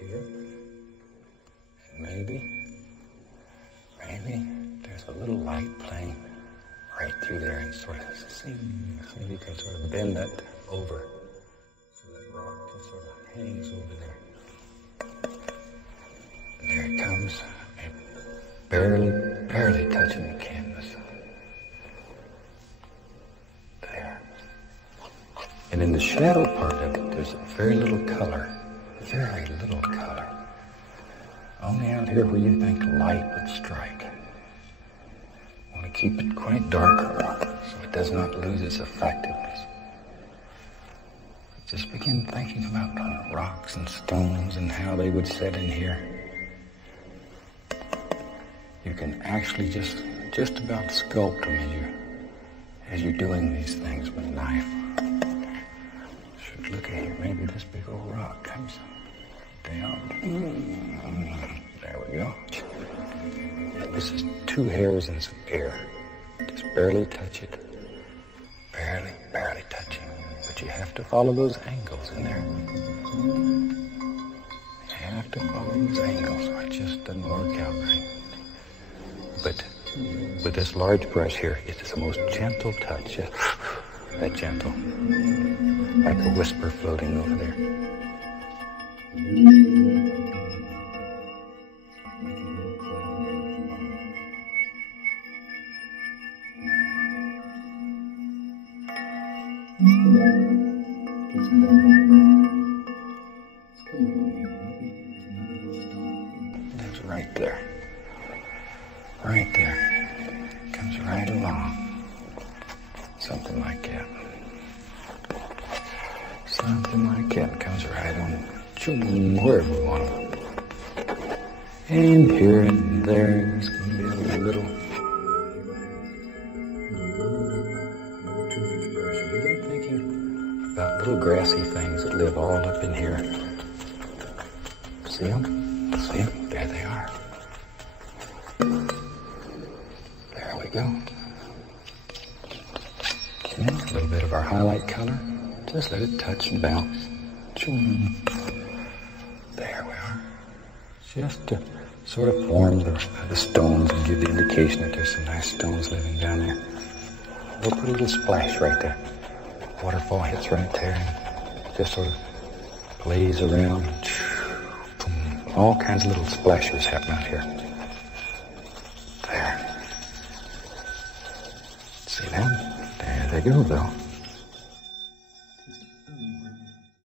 here. And maybe there's a little light playing right through there and sort of maybe you can sort of bend that over so that rock just sort of hangs over there. And there it comes, barely touching the canvas. There. And in the shadow part of it, there's very little color. Very little color. Only out here where you think light would strike. Want to keep it quite dark so it does not lose its effectiveness. Just begin thinking about rocks and stones and how they would set in here. You can actually just about sculpt them as you're doing these things with a knife. Should look at here, maybe this big old rock comes down. There we go. And this is 2 hairs and some air. Just barely touch it. Barely touching. But you have to follow those angles in there. You have to follow those angles or it just doesn't work out right. But with this large brush here, it's the most gentle touch. That gentle. Like a whisper floating over there. That's right there. Right there. Comes right along. Something like that. Something like that comes right on. Wherever we want it. And here and there, there's going to be a little toothbrush. We've been thinking about little grassy things that live all up in here. See them? See them? There they are. There we go. Okay, a little bit of our highlight color. Just let it touch and bounce. There we are. Just to sort of form the stones and give the indication that there's some nice stones living down there. We'll put a little splash right there. Waterfall hits right there and just sort of plays around. All kinds of little splashers happen out here. There. See them? There they go though.